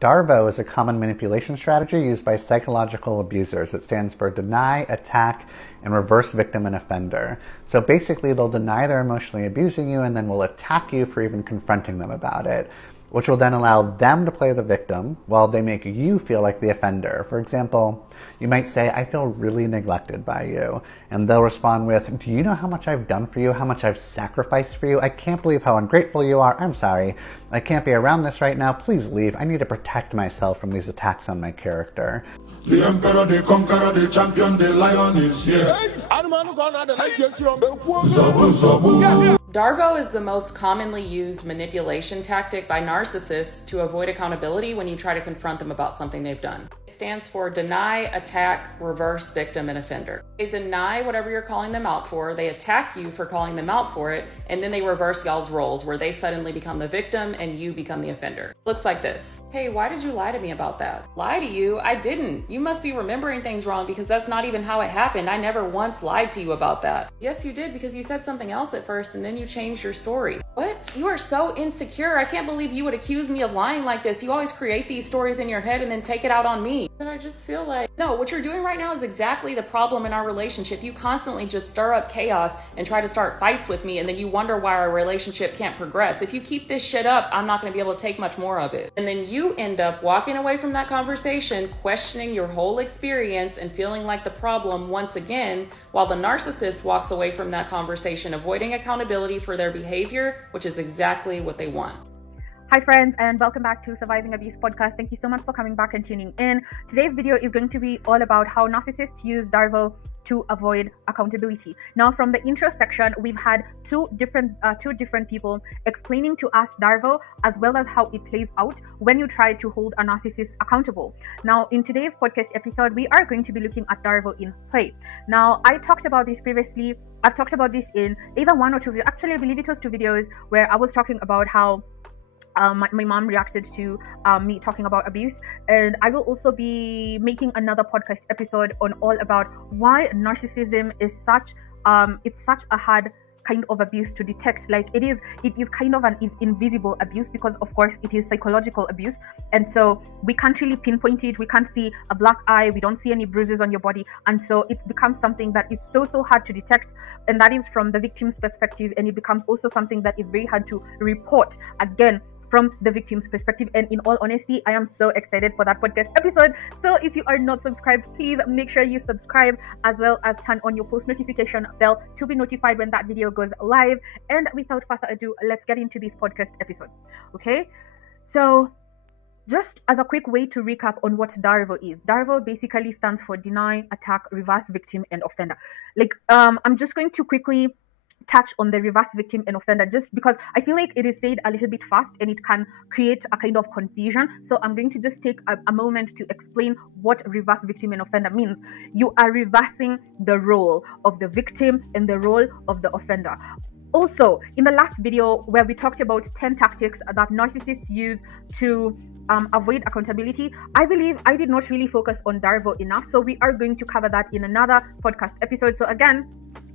DARVO is a common manipulation strategy used by psychological abusers. It stands for deny, attack, and reverse victim and offender. So basically they'll deny they're emotionally abusing you and then will attack you for even confronting them about it, which will then allow them to play the victim while they make you feel like the offender. For example, you might say, I feel really neglected by you. And they'll respond with, do you know how much I've done for you? How much I've sacrificed for you? I can't believe how ungrateful you are. I'm sorry. I can't be around this right now. Please leave. I need to protect myself from these attacks on my character. The emperor, the conqueror, the champion, the lion is here. DARVO is the most commonly used manipulation tactic by narcissists to avoid accountability when you try to confront them about something they've done. It stands for deny, attack, reverse victim, and offender. They deny whatever you're calling them out for, they attack you for calling them out for it, and then they reverse y'all's roles where they suddenly become the victim and you become the offender. Looks like this. Hey, why did you lie to me about that? Lie to you? I didn't. You must be remembering things wrong because that's not even how it happened. I never once lied to you about that. Yes, you did, because you said something else at first and then you changed your story. What? You are so insecure. I can't believe you would accuse me of lying like this. You always create these stories in your head and then take it out on me. And I just feel like, no, what you're doing right now is exactly the problem in our relationship. You constantly just stir up chaos and try to start fights with me, and then you wonder why our relationship can't progress. If you keep this shit up, I'm not going to be able to take much more of it. And then you end up walking away from that conversation, questioning your whole experience and feeling like the problem once again, while the narcissist walks away from that conversation, avoiding accountability for their behavior, which is exactly what they want. Hi friends, and welcome back to Surviving Abuse Podcast. Thank you so much for coming back and tuning in. Today's video is going to be all about how narcissists use DARVO to avoid accountability. Now, from the intro section, we've had two different people explaining to us DARVO as well as how it plays out when you try to hold a narcissist accountable. Now, in today's podcast episode, we are going to be looking at DARVO in play. Now, I talked about this previously. I've talked about this in either one or two videos. Actually, I believe it was two videos where I was talking about how my mom reacted to me talking about abuse, and I will also be making another podcast episode on all about why narcissism is such a hard kind of abuse to detect. Like it is kind of an invisible abuse because of course it is psychological abuse, and so we can't really pinpoint it. We can't see a black eye, we don't see any bruises on your body, and so it's become something that is so hard to detect, and that is from the victim's perspective, and it becomes also something that is very hard to report, again from the victim's perspective. And in all honesty, I am so excited for that podcast episode. So if you are not subscribed, please make sure you subscribe, as well as turn on your post notification bell to be notified when that video goes live. And without further ado, let's get into this podcast episode. Okay, so just as a quick way to recap on what DARVO is. DARVO basically stands for deny, attack, reverse victim, and offender. Like I'm just going to quickly touch on the reverse victim and offender just because I feel like it is said a little bit fast and it can create a kind of confusion. So I'm going to just take a moment to explain what reverse victim and offender means. You are reversing the role of the victim and the role of the offender. Also, in the last video where we talked about 10 tactics that narcissists use to avoid accountability, I believe I did not really focus on DARVO enough. So we are going to cover that in another podcast episode. So again,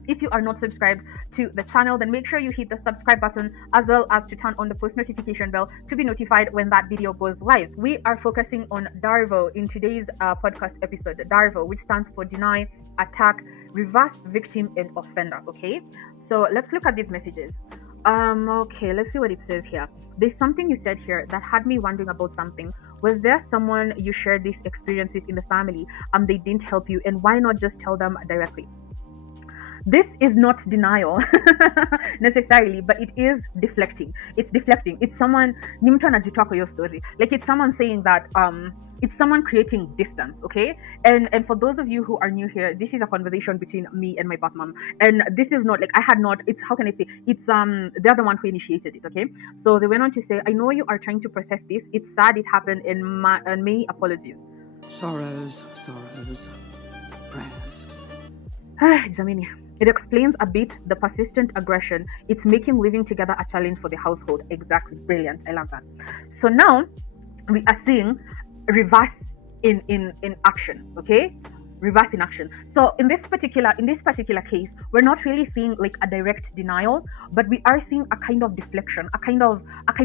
if you are not subscribed to the channel, then make sure you hit the subscribe button as well as to turn on the post notification bell to be notified when that video goes live. We are focusing on DARVO in today's podcast episode. DARVO, which stands for deny, attack, reverse victim, and offender. Okay, so let's look at these messages. Okay, let's see what it says here. There's something you said here that had me wondering about something. Was there someone you shared this experience with in the family and they didn't help you, and why not just tell them directly? This is not denial necessarily, but it is deflecting. It's deflecting. It's someone your story. Like it's someone saying that it's someone creating distance, okay? And for those of you who are new here, this is a conversation between me and my birth mom. And this is not like I had not, it's how can I say, it's they're the one who initiated it, okay? So they went on to say, I know you are trying to process this. It's sad it happened and many apologies. Sorrows, prayers. Jamini. It explains a bit the persistent aggression. It's making living together a challenge for the household. Exactly. Brilliant. I love that. So now we are seeing reverse in action. Okay? Reverse in action. So in this particular case, we're not really seeing like a direct denial, but we are seeing a kind of deflection, a kind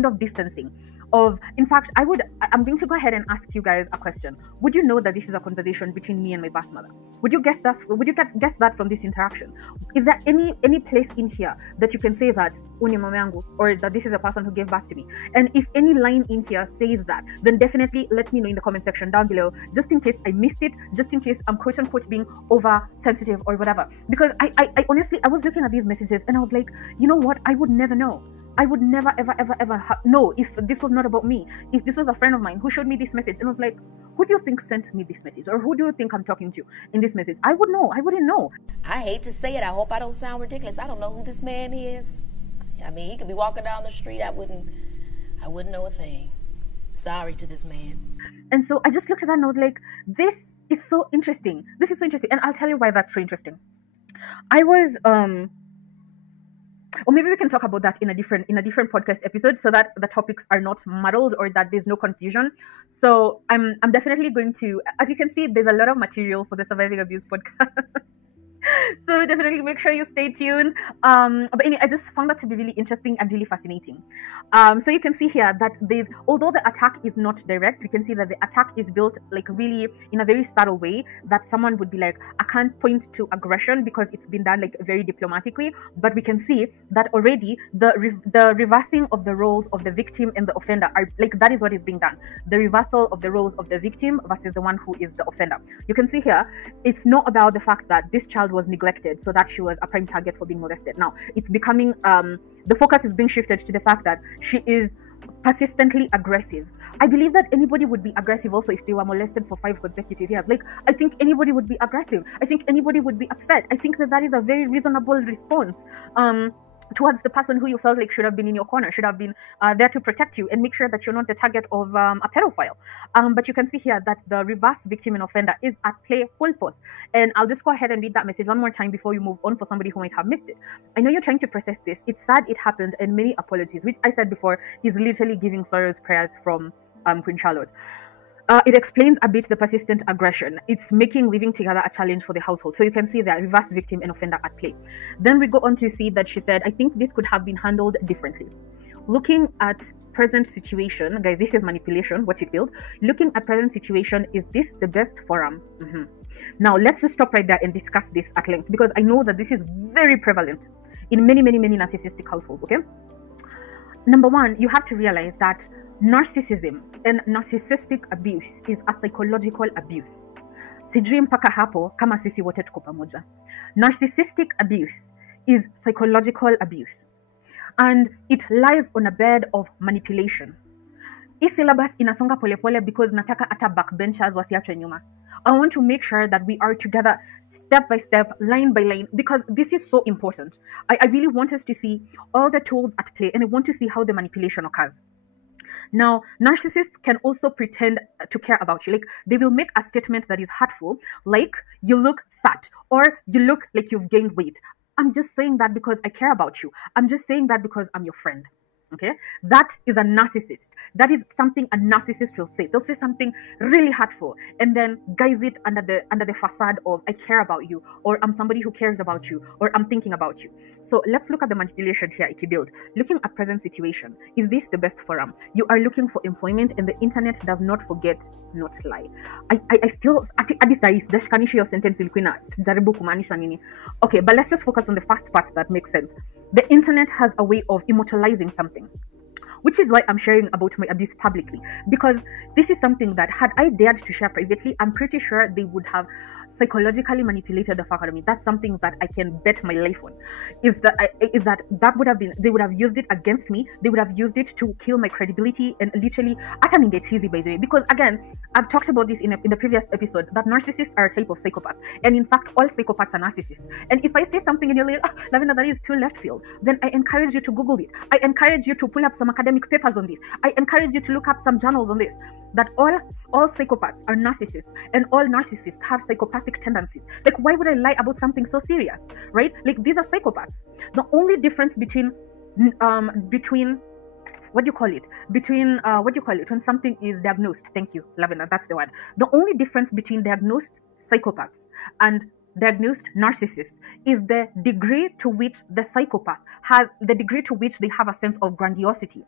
of distancing. In fact, I'm going to go ahead and ask you guys a question. Would you know that this is a conversation between me and my birth mother? Would you guess that from this interaction? Is there any place in here that you can say that uni mama yangu, or that this is a person who gave birth to me? And if any line in here says that, then definitely let me know in the comment section down below, just in case I missed it, just in case I'm quote unquote being over sensitive or whatever. Because I honestly, I was looking at these messages and I was like, you know what? I would never know. I would never, ever know if this was not about me. If this was a friend of mine who showed me this message and was like, who do you think sent me this message? Or who do you think I'm talking to in this message? I would know. I wouldn't know. I hate to say it. I hope I don't sound ridiculous. I don't know who this man is. I mean, he could be walking down the street. I wouldn't know a thing. Sorry to this man. And so I just looked at that and I was like, this is so interesting. This is so interesting. And I'll tell you why that's so interesting. I was, or maybe we can talk about that in a different podcast episode, so that the topics are not muddled or that there's no confusion. So I'm definitely going to, as you can see, there's a lot of material for the Surviving Abuse podcast. So definitely make sure you stay tuned. But anyway, I just found that to be really interesting and really fascinating. So you can see here that although the attack is not direct, we can see that the attack is built like really in a very subtle way, that someone would be like, I can't point to aggression because it's been done like very diplomatically, but we can see that already the reversing of the roles of the victim and the offender are like, that is what is being done. The reversal of the roles of the victim versus the one who is the offender. You can see here, it's not about the fact that this child was neglected so that she was a prime target for being molested. Now it's becoming the focus is being shifted to the fact that she is persistently aggressive. I believe that anybody would be aggressive also if they were molested for 5 consecutive years. Like, I think anybody would be aggressive. I think anybody would be upset. I think that is a very reasonable response towards the person who you felt like should have been in your corner, should have been there to protect you and make sure that you're not the target of a pedophile. But you can see here that the reverse victim and offender is at play full force. And I'll just go ahead and read that message one more time before you move on for somebody who might have missed it. I know you're trying to process this. It's sad it happened and many apologies, which I said before, he's literally giving sorrow's prayers from Queen Charlotte. It explains a bit the persistent aggression. It's making living together a challenge for the household. So you can see that reverse victim and offender at play. Then we go on to see that she said, I think this could have been handled differently. Looking at present situation, guys, this is manipulation, what it built. Looking at present situation, is this the best forum? Now, let's just stop right there and discuss this at length, because I know that this is very prevalent in many narcissistic households, okay? Number one, you have to realize that narcissism and narcissistic abuse is a psychological abuse. Sijui mpaka hapo kama sisi wote tuko pamoja. Narcissistic abuse is psychological abuse, and it lies on a bed of manipulation. Hii syllabus inasonga polepole because nataka hata backbenchers wasiachwe nyuma. I want to make sure that we are together step by step, line by line, because this is so important. I really want us to see all the tools at play, and I want to see how the manipulation occurs. Now, narcissists can also pretend to care about you. Like, they will make a statement that is hurtful, like, you look fat, or you look like you've gained weight. I'm just saying that because I care about you. I'm just saying that because I'm your friend. Okay, that is a narcissist. That is something a narcissist will say. They'll say something really hurtful and then guise it under the facade of I care about you, or I'm somebody who cares about you, or I'm thinking about you. So let's look at the manipulation here. If you build, looking at present situation, is this the best forum? You are looking for employment, and the internet does not forget not to lie. I still your sentence okay, but let's just focus on the first part that makes sense. The internet has a way of immortalizing something, which is why I'm sharing about my abuse publicly, because this is something that had I dared to share privately, I'm pretty sure they would have psychologically manipulated the fuck out of me. That's something that I can bet my life on. Is that would have been, they would have used it against me. They would have used it to kill my credibility, and literally, it's easy, by the way, because again, I've talked about this in the previous episode, that narcissists are a type of psychopath, and in fact, all psychopaths are narcissists. And if I say something and you're like, Lavina, that is too left field, then I encourage you to Google it. I encourage you to pull up some academic papers on this. I encourage you to look up some journals on this. That all psychopaths are narcissists, and all narcissists have psychopathic tendencies. Like, why would I lie about something so serious, right? Like, these are psychopaths. The only difference between when something is diagnosed, thank you, Lavina, that's the word. The only difference between diagnosed psychopaths and diagnosed narcissists is the degree to which the psychopath has, the degree to which they have a sense of grandiosity.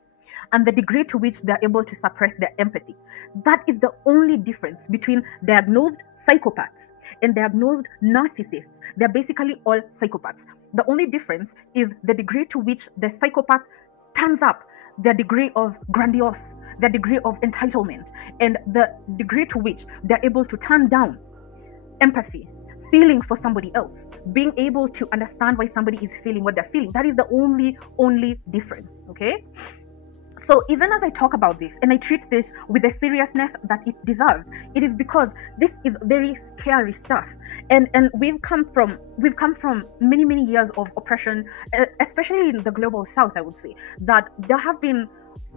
and the degree to which they're able to suppress their empathy. That is the only difference between diagnosed psychopaths and diagnosed narcissists. They're basically all psychopaths. The only difference is the degree to which the psychopath turns up, their degree of grandiose, their degree of entitlement, and the degree to which they're able to turn down empathy, feeling for somebody else, being able to understand why somebody is feeling what they're feeling. That is the only difference, okay? So even as I talk about this and I treat this with the seriousness that it deserves, it is because this is very scary stuff. And we've come from many years of oppression, especially in the global south, I would say, that there have been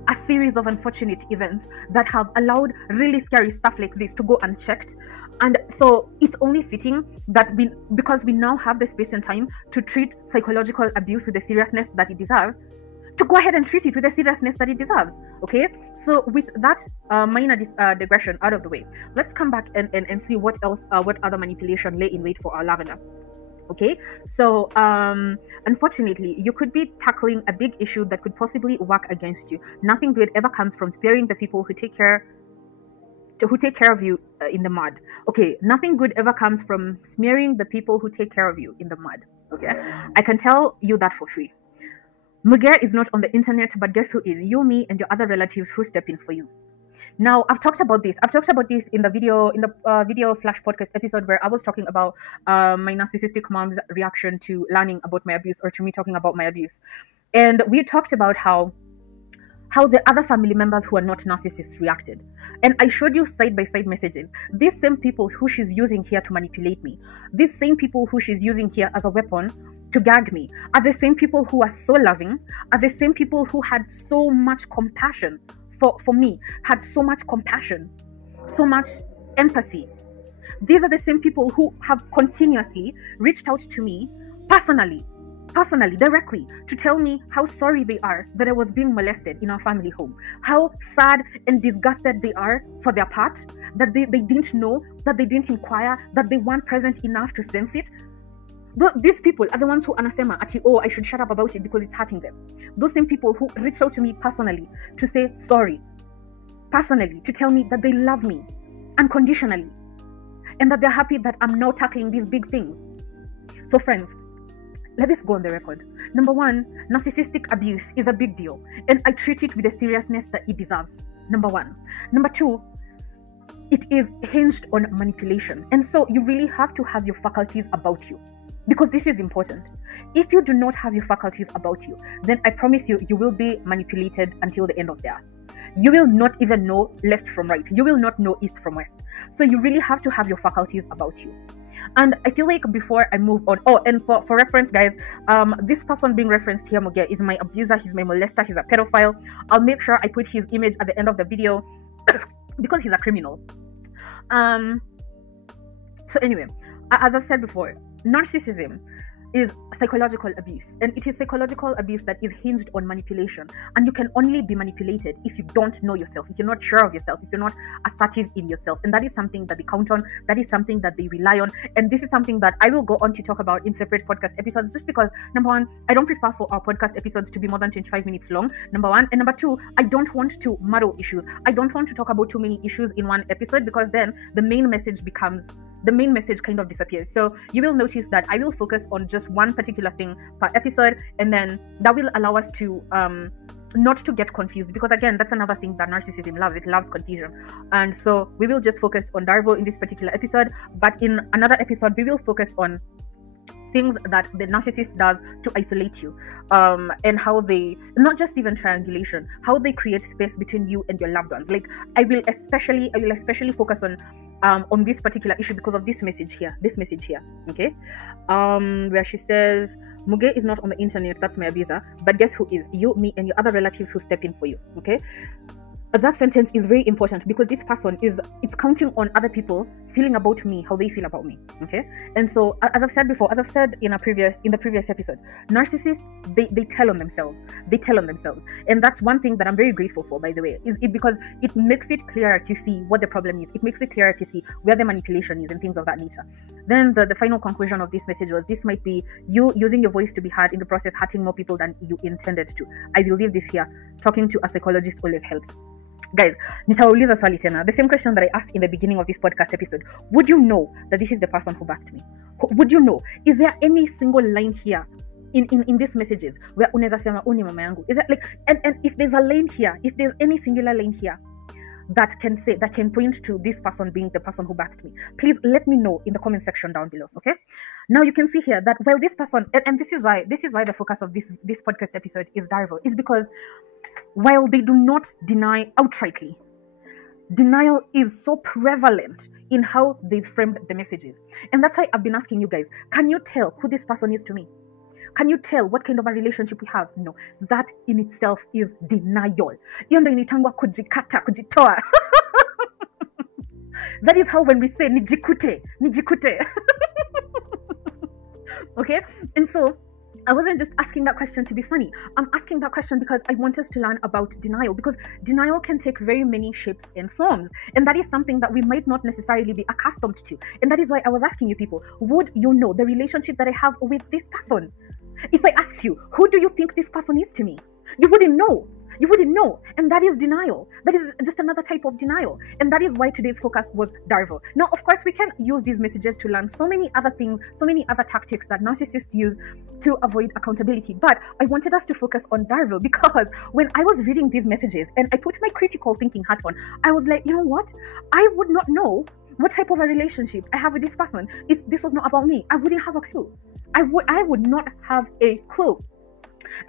a series of unfortunate events that have allowed really scary stuff like this to go unchecked. And so it's only fitting that because we now have the space and time to treat psychological abuse with the seriousness that it deserves, to go ahead and treat it with the seriousness that it deserves. Okay, so with that minor digression out of the way, let's come back and see what else, what other manipulation lay in wait for our lavender. Okay, so unfortunately, you could be tackling a big issue that could possibly work against you. Nothing good ever comes from sparing the people who take care of you in the mud. Okay, nothing good ever comes from smearing the people who take care of you in the mud. Okay, I can tell you that for free. Muge is not on the internet, but guess who is? You, me, and your other relatives who step in for you. Now, I've talked about this in the video / podcast episode where I was talking about my narcissistic mom's reaction to learning about my abuse, or to me talking about my abuse. And we talked about how the other family members who are not narcissists reacted. And I showed you side-by-side messages. These same people who she's using here to manipulate me, these same people who she's using here as a weapon to gag me, are the same people who are so loving, are the same people who had so much compassion for me, had so much compassion, so much empathy. These are the same people who have continuously reached out to me personally, directly, to tell me how sorry they are that I was being molested in our family home, how sad and disgusted they are for their part, that they didn't know, that they didn't inquire, that they weren't present enough to sense it. These people are the ones who anasema ati, oh, I should shut up about it because it's hurting them. Those same people who reached out to me personally to say sorry, personally, to tell me that they love me unconditionally, and that they're happy that I'm now tackling these big things. So friends, let this go on the record. Number one, narcissistic abuse is a big deal, and I treat it with the seriousness that it deserves. Number one. Number two, it is hinged on manipulation, and so you really have to have your faculties about you, because this is important. If you do not have your faculties about you, then I promise you, you will be manipulated until the end of the earth. You will not even know left from right. You will not know east from west. So you really have to have your faculties about you. And I feel like before I move on, and for reference, guys, this person being referenced here, Muge, is my abuser, he's my molester, he's a pedophile. I'll make sure I put his image at the end of the video because he's a criminal. So anyway, as I've said before, narcissism is psychological abuse, and it is psychological abuse that is hinged on manipulation. And you can only be manipulated if you don't know yourself, if you're not sure of yourself, if you're not assertive in yourself. And that is something that they count on, that is something that they rely on, and this is something that I will go on to talk about in separate podcast episodes, just because, number one, I don't prefer for our podcast episodes to be more than 25 minutes long, number one, and number two, I don't want to muddle issues. I don't want to talk about too many issues in one episode, because then the main message kind of disappears. So you will notice that I will focus on just one particular thing per episode, and then that will allow us to not to get confused, because again, that's another thing that narcissism loves. It loves confusion. And so we will just focus on DARVO in this particular episode, but in another episode we will focus on things that the narcissist does to isolate you, and how they, not just even triangulation, how they create space between you and your loved ones. Like I will especially focus on this particular issue because of this message here, okay, where she says, Muge is not on the internet, that's my abuser, but guess who is? You, me, and your other relatives who step in for you. Okay, that sentence is very important because this person it's counting on other people feeling about me how they feel about me. Okay, and so as I've said before, as I've said in the previous episode, narcissists they tell on themselves, and that's one thing that I'm very grateful for, by the way, is it because it makes it clearer to see what the problem is. It makes it clearer to see where the manipulation is and things of that nature. Then the final conclusion of this message was, this might be you using your voice to be heard, in the process hurting more people than you intended to. I will leave this here. Talking to a psychologist always helps. Guys, nitauliza swali tena, the same question that I asked in the beginning of this podcast episode. Would you know that this is the person who backed me? Would you know? Is there any single line here in these messages where unaweza sema uni mama yangu? Is it like, and if there's a line here, if there's any singular line here that can point to this person being the person who backed me, please let me know in the comment section down below. Okay, now you can see here that while this person, and this is why the focus of this podcast episode is DARVO, is because while they do not deny outrightly, denial is so prevalent in how they framed the messages. And that's why I've been asking you guys, can you tell who this person is to me? Can you tell what kind of a relationship we have? No, that in itself is denial. Hiyo ndio inaitangwa kujikata, kujitoa. That is how when we say nijikute. Okay? And so I wasn't just asking that question to be funny. I'm asking that question because I want us to learn about denial, because denial can take very many shapes and forms. And that is something that we might not necessarily be accustomed to. And that is why I was asking you people, would you know the relationship that I have with this person? If I asked you, who do you think this person is to me? You wouldn't know. And that is denial. That is just another type of denial. And that is why today's focus was DARVO. Now, of course, we can use these messages to learn so many other things, so many other tactics that narcissists use to avoid accountability. But I wanted us to focus on DARVO because when I was reading these messages and I put my critical thinking hat on, I was like, you know what? I would not know what type of a relationship I have with this person if this was not about me. I wouldn't have a clue. I would not have a clue.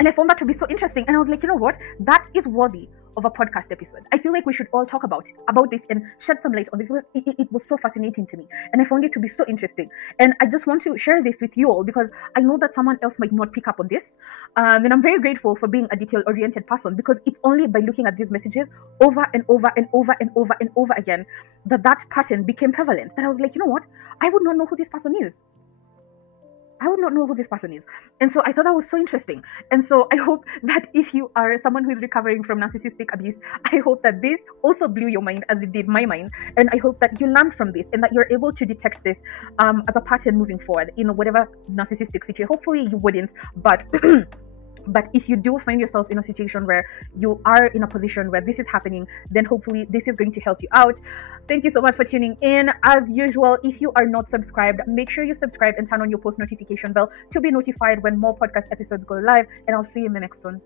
And I found that to be so interesting. And I was like, you know what? That is worthy of a podcast episode. I feel like we should all talk about this and shed some light on this. It was so fascinating to me. And I found it to be so interesting. And I just want to share this with you all because I know that someone else might not pick up on this. And I'm very grateful for being a detail-oriented person, because it's only by looking at these messages over and over and over and over and over again that pattern became prevalent. That I was like, you know what? I would not know who this person is. And so I thought that was so interesting. And so I hope that if you are someone who is recovering from narcissistic abuse, I hope that this also blew your mind as it did my mind. And I hope that you learned from this and that you're able to detect this as a pattern moving forward in whatever narcissistic situation. Hopefully you wouldn't, but but if you do find yourself in a situation where you are in a position where this is happening, then hopefully this is going to help you out. Thank you so much for tuning in. As usual, if you are not subscribed, make sure you subscribe and turn on your post notification bell to be notified when more podcast episodes go live. And I'll see you in the next one.